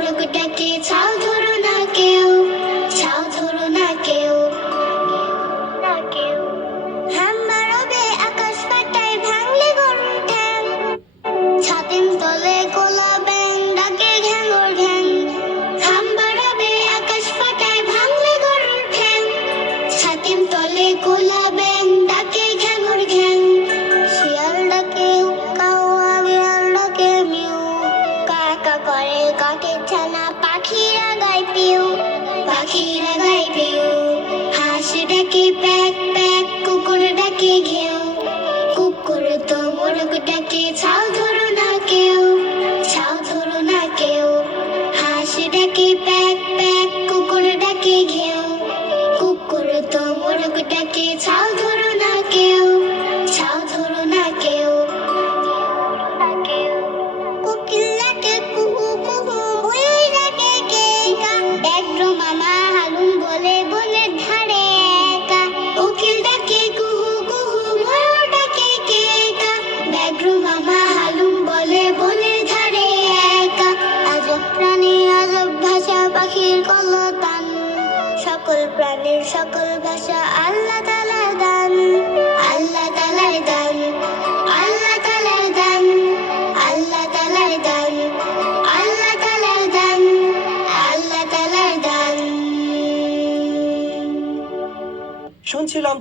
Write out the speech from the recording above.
মোরগ ডাকে ছাও ধরো না কেউ, ছাও ধরো না কেউ, না কেউ। হাম্মা রবে আকাশ ফাটায় ভাঙলে গরুর ঠ্যাং, ছাতিম তলে গোলা ব্যাং ডাকে ঘ্যাঙর ঘ্যাং। হাম্মা রবে আকাশ ফাটায় ভাঙলে গরুর ঠ্যাং, ছাতিম তলে গোলা ব্যাং ডাকে ঘ্যাঙর ঘ্যাং। শিয়াল ডাকে কাউয়া, বিড়াল ডাকে মিউ, কা কা করে কাকের ছানা, পাখিরা গায় পিউ, পাখিরা গায় পিউ। হাঁস ডাকে প্যাক প্যাক, কুকুর ডাকে ঘেউ, কুকুর তো মোরগ ডাকে ছাও ধরো না কেউ, ছাও ধরো না কেউ। হাঁস ডাকে প্যাক